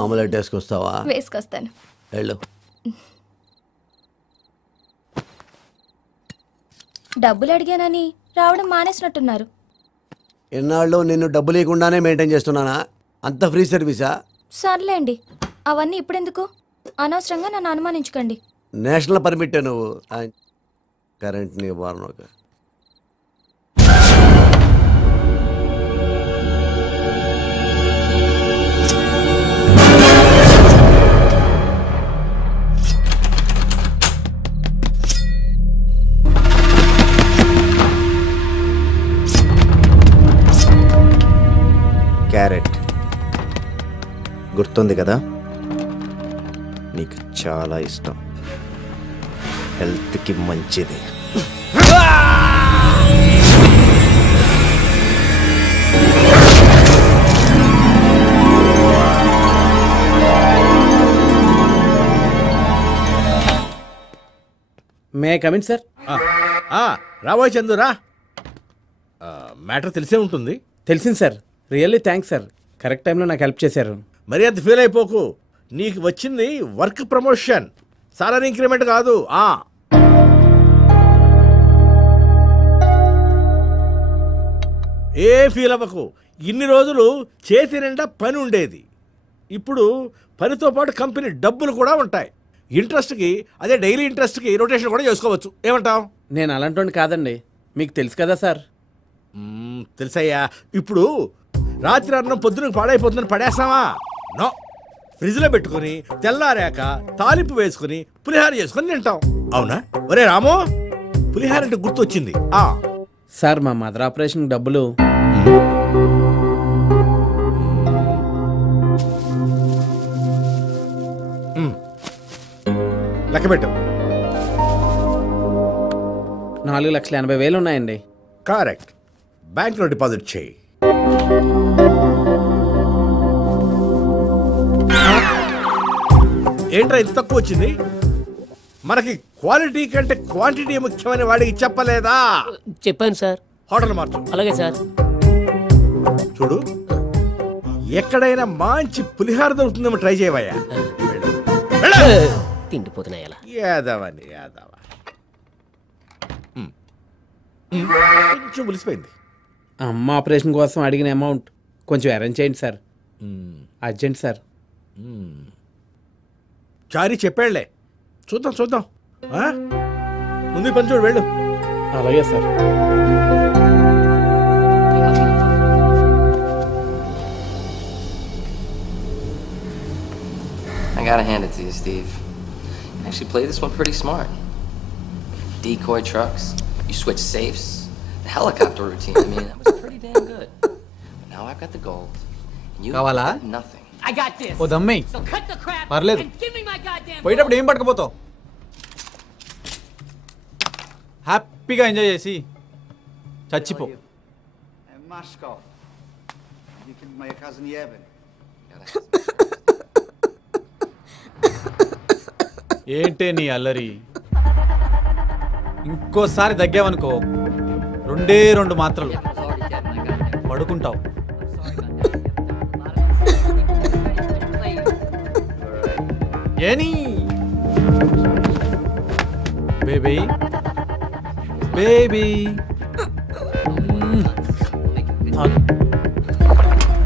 Omelette వేసుకొస్తావా? వేసుకొస్తాను. వెళ్ళు. డబ్బులు అడిగానని రావడం మానేసినట్టున్నారు. ఎన్నాళ్ళు నిన్ను డబ్బులు ఇవ్వకుండానే మెయింటైన్ చేస్తున్నానా? అంత ఫ్రీ సర్వీసా? సర్లేండి, అవన్నీ ఇప్పుడెందుకు? అనవసరంగా నన్ను అనుమానించకండి. నేషనల్ పర్మిట్ నువ్వు కరెంట్ నివారణ. క్యారెట్ గుర్తుంది కదా, నీకు చాలా ఇష్టం, హెల్త్కి మంచిది. May come in sir. రాబోయ్ చందురా, మ్యాటర్ తెలిసే ఉంటుంది. తెలిసింది sir. Really thanks sir, correct టైంలో నాకు హెల్ప్ చేశారు. మరి అంత ఫీల్ అయిపోకు, నీకు వచ్చింది వర్క్ ప్రమోషన్, సాలరీ ఇంక్రిమెంట్ కాదు. ఏ ఫీల్ అవ్వకు, ఇన్ని రోజులు చేతి నిండా పని ఉండేది, ఇప్పుడు పనితో పాటు కంపెనీ డబ్బులు కూడా ఉంటాయి. ఇంట్రెస్ట్కి అదే డైలీ ఇంట్రెస్ట్కి రొటేషన్ కూడా చేసుకోవచ్చు. ఏమంటావు? నేను అలాంటి కాదండి, మీకు తెలుసు కదా సార్. తెలుసయ్యా. ఇప్పుడు రాత్రి అన్నం పొద్దునకు పాడైపోతుందని పడేస్తావా? నో, ఫ్రిడ్జ్లో పెట్టుకుని తెల్లారాక తాలింపు వేసుకుని పులిహార చేసుకుని తింటాం. అవునా? ఒరే రామో, పులిహార అంటే గుర్తొచ్చింది. సార్, మా మదర్ ఆపరేషన్ డబ్బులు లెక్కబెట్టు. 4,80,000 ఉన్నాయండి. కరెక్ట్, బ్యాంక్లో డిపాజిట్ చేయి. ఏంట్రా ఇంత తక్కువ వచ్చింది? మనకి క్వాలిటీ కంటే క్వాంటిటీ ముఖ్యమని వాడికి చెప్పలేదా? చెప్పాను సార్. హోటల్ మార్చు. అలాగే సార్. చూడు, ఎక్కడైనా మంచి పులిహార దొరుకుతుందేమో ట్రై చేయవయ్యా. తిండిపోతున్నాయి అలా. యాదవని యాదవ. కొంచెం పులిసిపోయింది. అమ్మ ఆపరేషన్ కోసం అడిగిన అమౌంట్ కొంచెం అరేంజ్ చేయండి సార్, అర్జెంట్ సార్. చారీ చెప్పాళ్లే, చూద్దాం చూద్దాం. ముందు పని చూడు, వెళ్ళు. అలాగే sir. I gotta hand it to you, Steve. You actually played this one pretty smart. Decoy trucks, you switch safes, the helicopter routine. I mean, that was pretty damn good. But now I've got the gold, and you got nothing. I got this. ఓ దమ్మే, So cut the crap పర్లేదు. and give me my goddamn పోయేటప్పుడు ఏం పట్టుకుపోతావు? హ్యాపీగా enjoy చేసి చచ్చిపో. Moscow. You can my cousin Yevin. ఏంటే నీ అల్లరి? ఇంకోసారి దగ్గావనుకో 2 మాత్రలు పడుకుంటావు. ఏని బేబీ బేబీ,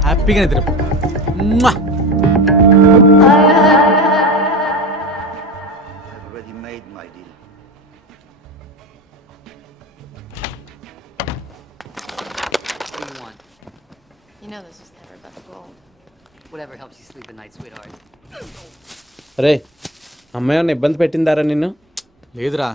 హ్యాపీగా నిద్ర. Already made my deal. What do you want? You know this was never about the gold. Whatever helps you sleep at night, sweetheart. రే, అమ్మాయి ఏమన్నా ఇబ్బంది పెట్టిందారా నిన్ను? లేదురా.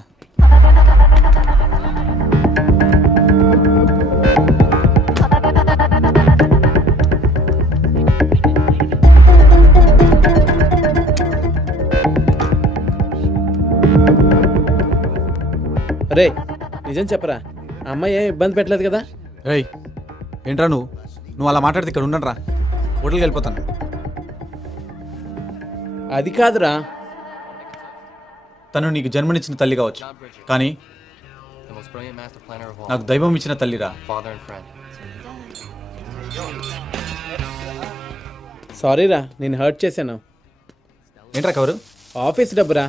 రే, నిజం చెప్పరా, అమ్మాయి ఏం ఇబ్బంది పెట్టలేదు కదా? రేయ్, ఏంట్రా నువ్వు అలా మాట్లాడితే ఇక్కడ ఉండరా, హోటల్కి వెళ్ళిపోతాను. అది కాదురా, తను నీకు జన్మనిచ్చిన తల్లి కావచ్చు, కానీ నాకు దైవం ఇచ్చిన తల్లిరా. Father and friend. సారీరా నేను హర్ట్ చేశాను. ఏంట్రా కవరు? ఆఫీస్ డబ్బురా.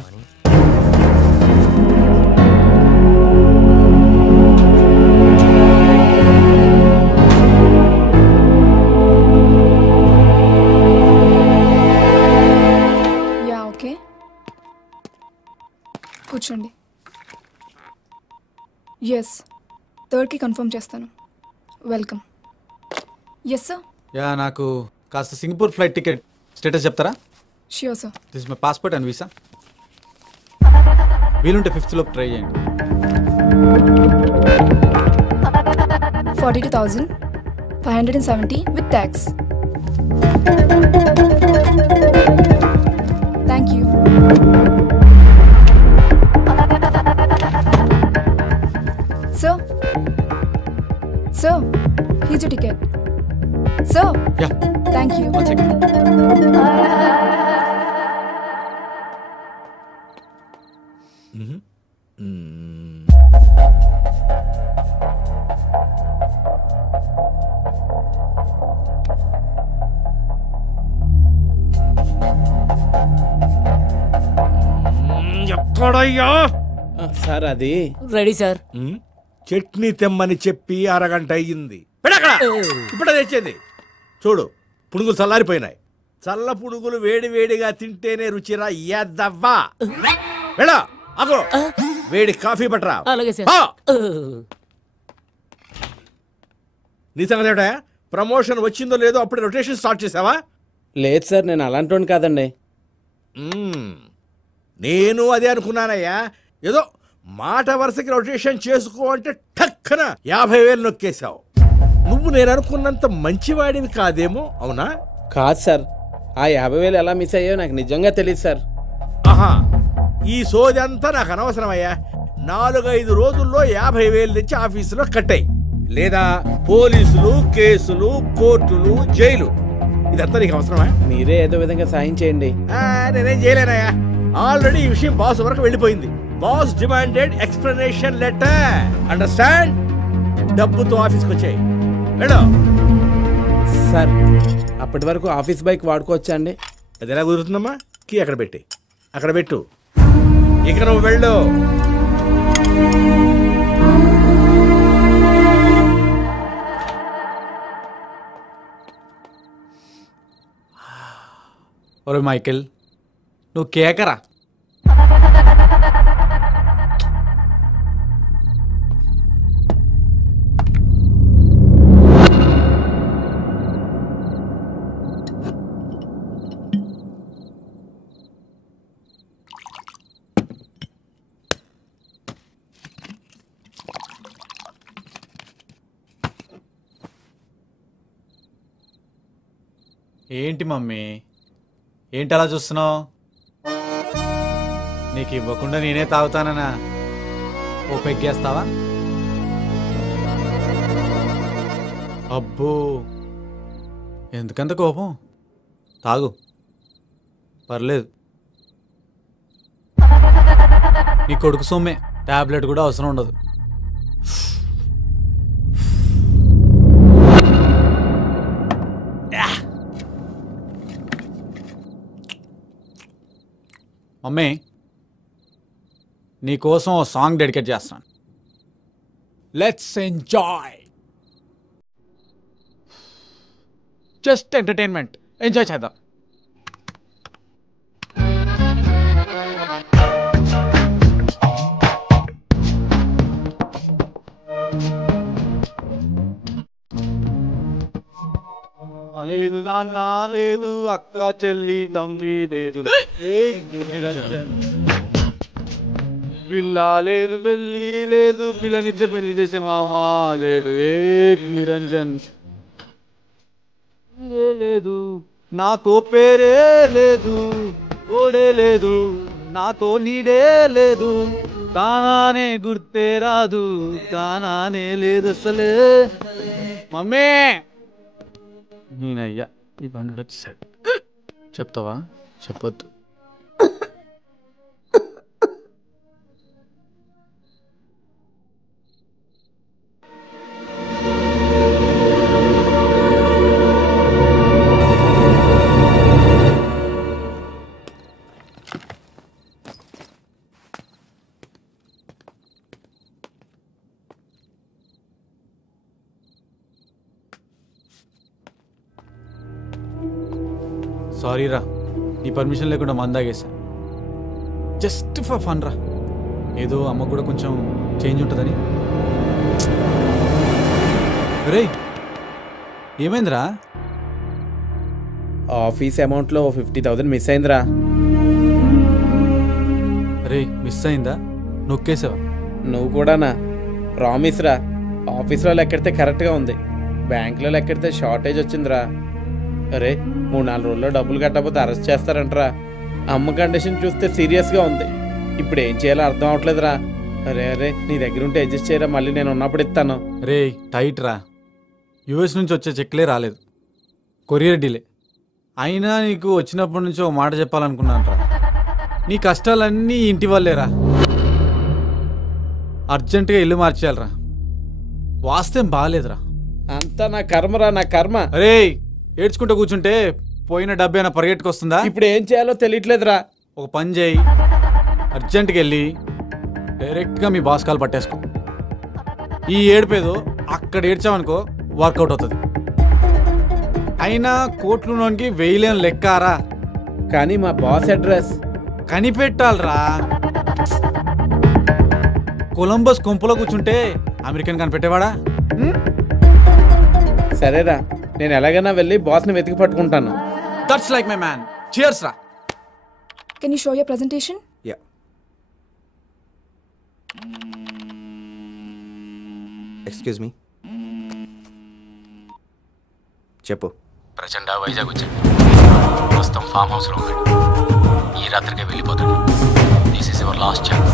యా ఓకే, కూర్చోండి. ఎస్, 3rd కన్ఫర్మ్ చేస్తాను. వెల్కమ్. Yes sir. యా, నాకు కాస్త సింగపూర్ ఫ్లైట్ టికెట్ స్టేటస్ చెప్తారా? Sure sir. This my passport and visa. వీలుంటే 5th లోపు ట్రై చేయండి. 42,570 with tax. Thank you. Sir, sir, he's you ticket. Sir, yeah, thank you. 1 second. ఎక్కడయ్యా? Sir అది ready sir. Chutney తెమ్మని చెప్పి అరగంట అయ్యింది. పెడక్కడ ఇప్పుడు తెచ్చేది చూడు. పునుగులు చల్లారిపోయినాయి. చల్ల పునుగులు వేడి వేడిగా తింటేనే రుచిరా ఎద్దవ్వా. వెళ్ళా అగో, వేడి కాఫీ పట్టరా. అలాగే సార్. నీ సంగతి ఏమిటా? ప్రమోషన్ వచ్చిందో లేదో అప్పుడు రొటేషన్ స్టార్ట్ చేసావా? లేదు సార్, నేను అలాంటి కాదండి. నేను అదే అనుకున్నానయ్యా. ఏదో మాట వరుసకి రొటేషన్ చేసుకో అంటే టక్కన 50,000 నొక్కేశావు. నువ్వు నేను అనుకున్నంత మంచివాడివి కాదేమో. అవునా? కాదు సార్, ఆ 50,000 ఎలా మిస్ అయ్యో నాకు నిజంగా తెలియదు సార్. ఆహా, ఈ సోదంతా నాకు అనవసరమయ్యా. 4-5 రోజుల్లో 50,000 తెచ్చి ఆఫీసులో కట్టాయి. లేదా పోలీసులు, కేసులు, కోర్టులు, జైలు, ఇదంతా నీకు అవసరమా? మీరే ఏదో విధంగా సాయం చేయండి. నేనేం చేయలేనయ్యా. ఆల్రెడీ ఈ విషయం బాస్ వరకు వెళ్ళిపోయింది. Boss demanded explanation letter. Understand? డబ్బుతో ఆఫీస్కి వచ్చాయి. వెళ్ళు. సార్, అప్పటి వరకు ఆఫీస్ బైక్ వాడుకోవచ్చా అండి? అది ఎలా కుదురుతుందమ్మా? కీ అక్కడ పెట్టి అక్కడ పెట్టు. ఇక నువ్వు వెళ్ళు. ఒరే మైకేల్, నువ్వు కేకరా. ఏంటి మమ్మీ, ఏంటి అలా చూస్తున్నావు? నీకు ఇవ్వకుండా నేనే తాగుతానన్నా ఓ పెగ్గేస్తావా? అబ్బో, ఎందుకంత కోపం? తాగు, పర్లేదు. నీ కొడుకు సొమ్మే, టాబ్లెట్ కూడా అవసరం ఉండదు. మమ్మీ, నీకోసం ఓ సాంగ్ డెడికేట్ చేస్తాను. Let's enjoy. Just entertainment, enjoy చేద్దాం. లేదు నాన్న లేదు, అక్క చెల్లి తమ్మి లేదు, పిల్ల లేదు, పెళ్ళి లేదు, పిల్లనిచ్చే పెళ్లి చేసే మామా లేదు, నిరంజన్ లేదు, నాతో పేరే లేదు, ఓడే లేదు, నాతో నీడే లేదు, తానానే గుర్తే రాదు, తానానే లేదు అసలే. మమ్మీ, నేనయ్యా ఈ బండి వచ్చాడు. చెప్తావా? చెప్పొద్దు. సారీ రా, నీ పర్మిషన్ లేకుండా మందాగేసా. జస్ట్ ఫర్ ఫన్ రా, ఏదో అమ్మకు కూడా కొంచెం చేంజ్ ఉంటుందని. రే ఏమైందిరా? ఆఫీస్ అమౌంట్లో 50,000 మిస్ అయిందిరా. రే మిస్ అయిందా? నొక్కేసావా? నువ్వు కూడానా? ప్రామిస్ రా, ఆఫీస్లో లెక్కెడితే కరెక్ట్గా ఉంది, బ్యాంకులో లెక్కెడితే షార్టేజ్ వచ్చిందిరా. అరే 3-4 రోజుల్లో డబ్బులు కట్టకపోతే అరెస్ట్ చేస్తారంటరా. అమ్మ కండిషన్ చూస్తే సీరియస్గా ఉంది, ఇప్పుడు ఏం చేయాలో అర్థం అవట్లేదురా. అరే అరే నీ దగ్గర ఉంటే అడ్జస్ట్ చేయరా, మళ్ళీ నేను ఉన్నప్పుడు ఇస్తాను. రే టైట్ రా, యూఎస్ నుంచి వచ్చే చెక్లే రాలేదు, కొరియర్ డిలే. అయినా నీకు వచ్చినప్పటి నుంచి ఒక మాట చెప్పాలనుకున్నాను రా, నీ కష్టాలన్నీ ఇంటి వల్లేరా. అర్జెంటుగా ఇల్లు మార్చేయాలరా, వాస్తవం బాగాలేదురా. అంతా నా కర్మరా, నా కర్మ. అరే ఏడ్చుకుంటూ కూర్చుంటే పోయిన డబ్బేనా పరిగెట్టుకొస్తుందా? ఇప్పుడు ఏం చేయాలో తెలియట్లేదురా. ఒక పని చేయి, అర్జెంటుగా వెళ్ళి డైరెక్ట్గా మీ బాస్ కాల్ పట్టేసుకో. ఈ ఏడిపేదో అక్కడ ఏడ్చావనుకో వర్కౌట్ అవుతుంది. అయినా కోట్లులోనికి వేయలేని లెక్కారా, కానీ మా బాస్ అడ్రస్ కనిపెట్టాలరా. కొలంబస్ కొంపలో కూర్చుంటే అమెరికన్ కనిపెట్టేవాడా? సరేరా, నేను ఎలాగైనా వెళ్ళి బాస్ని వెతికి పట్టుకుంటాను. That's like my man. Cheers రా. Can you show your presentation? Yeah. Excuse me. చెప్పు. ప్రచండ వైజాగ్ వచ్చాడు, ప్రస్తుతం ఫామ్ హౌస్లో ఉన్నాడు. ఈ రాత్రికే వెళ్ళిపోతాడు. This is your last chance.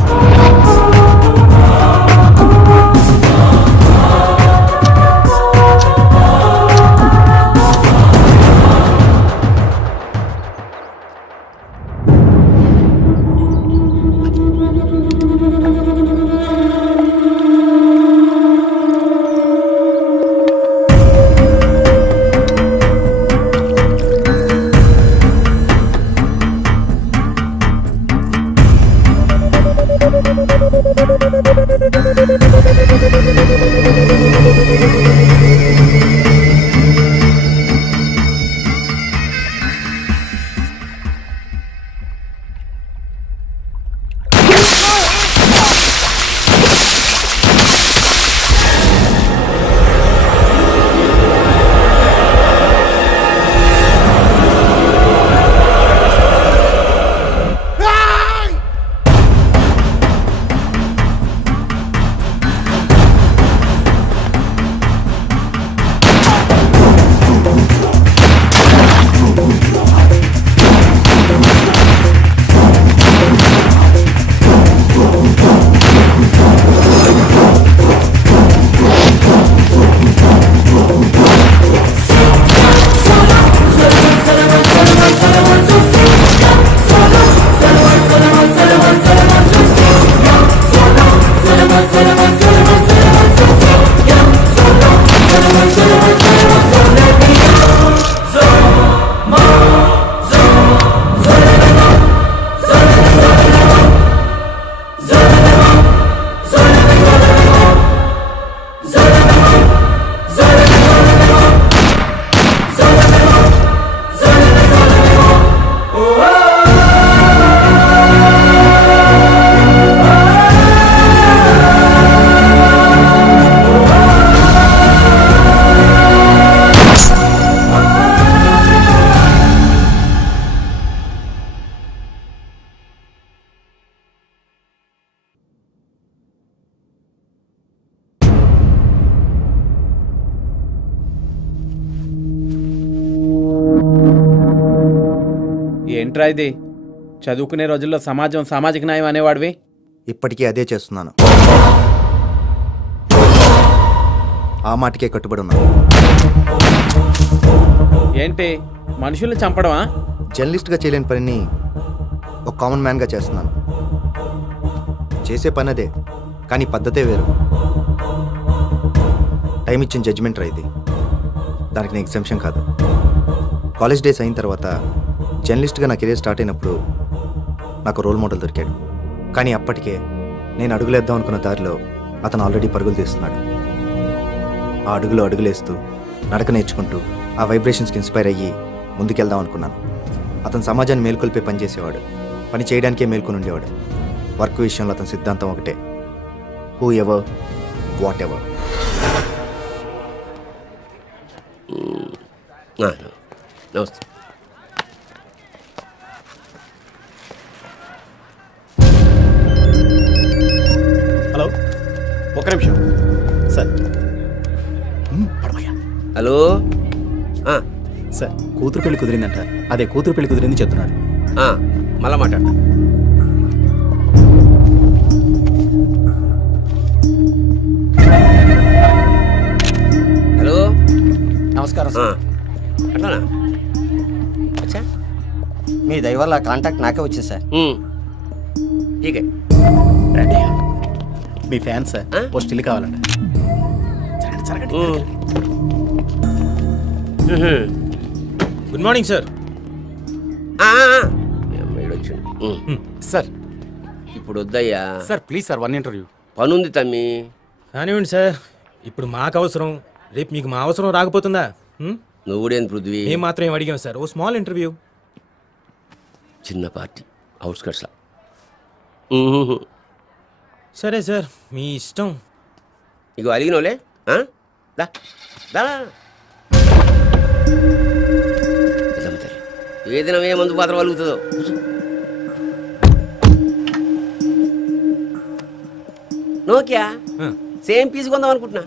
ఏంట్రా ఇది? చదువుకునే రోజుల్లో సమాజం సామాజిక న్యాయం అనేవాడివి, ఇప్పటికీ అదే చేస్తున్నాను. ఆ మాటకే కట్టుబడి ఉన్నాను. ఏంటి మనుషుల్ని చంపడమా? జర్నలిస్ట్గా చేయలేని పనిని ఒక కామన్ మ్యాన్గా చేస్తున్నాను. చేసే పని అదే, కానీ పద్ధతే వేరు. టైం ఇచ్చిన జడ్జిమెంట్ రా ఇది, దానికి నేను ఎగ్జామ్షన్ కాదు. కాలేజ్ డేస్ అయిన తర్వాత జర్నలిస్ట్గా నా కెరీర్ స్టార్ట్ అయినప్పుడు నాకు రోల్ మోడల్ దొరికాడు. కానీ అప్పటికే నేను అడుగులేద్దాం అనుకున్న దారిలో అతను ఆల్రెడీ పరుగులు తీస్తున్నాడు. ఆ అడుగులో అడుగులేస్తూ నడక నేర్చుకుంటూ ఆ వైబ్రేషన్స్కి ఇన్స్పైర్ అయ్యి ముందుకెళ్దాం అనుకున్నాను. అతను సమాజాన్ని మేల్కొల్పే పని చేసేవాడు, పని చేయడానికే మేల్కొని ఉండేవాడు. వర్క్ విషయంలో అతని సిద్ధాంతం ఒకటే, హూ ఎవర్ వాట్ ఎవర్. నమస్తే. హలో, ఒక్క నిమిషం సార్. హలో సార్, కూతురు పెళ్లి కుదిరిందంట. అదే కూతురు పెళ్లి కుదిరింది చెప్తున్నాడు. మళ్ళా మాట్లాడతా. హలో, నమస్కారం సార్. అట్లానా? అచ్చా, మీ దయ వల్ల కాంటాక్ట్ నాకే వచ్చింది సార్. ఠీకే. మీ ఫ్యాన్ సార్, ఓ స్టిల్ కావాలంట. Good morning sir. సార్ ఇప్పుడు వద్దయ్యా సార్, ప్లీజ్ సార్, 1 ఇంటర్వ్యూ. పనుంది తమ్మి. కానివ్వండి సార్, ఇప్పుడు మాకు అవసరం, రేపు మీకు మా అవసరం రాకపోతుందా? నువ్వు కూడా ఏం పృథ్వీ? మేము మాత్రం ఏం అడిగాం సార్, ఓ స్మాల్ ఇంటర్వ్యూ. చిన్న పార్టీ, అవుట్స్కట్స్లా. సరే సార్, మీ ఇష్టం. ఇగో అలిగినోలే. ఏ దినం ఏ మందు పాత్ర వలుగుతుందో. నోకియా సేమ్ పీస్ కొందాం అనుకుంటున్నా.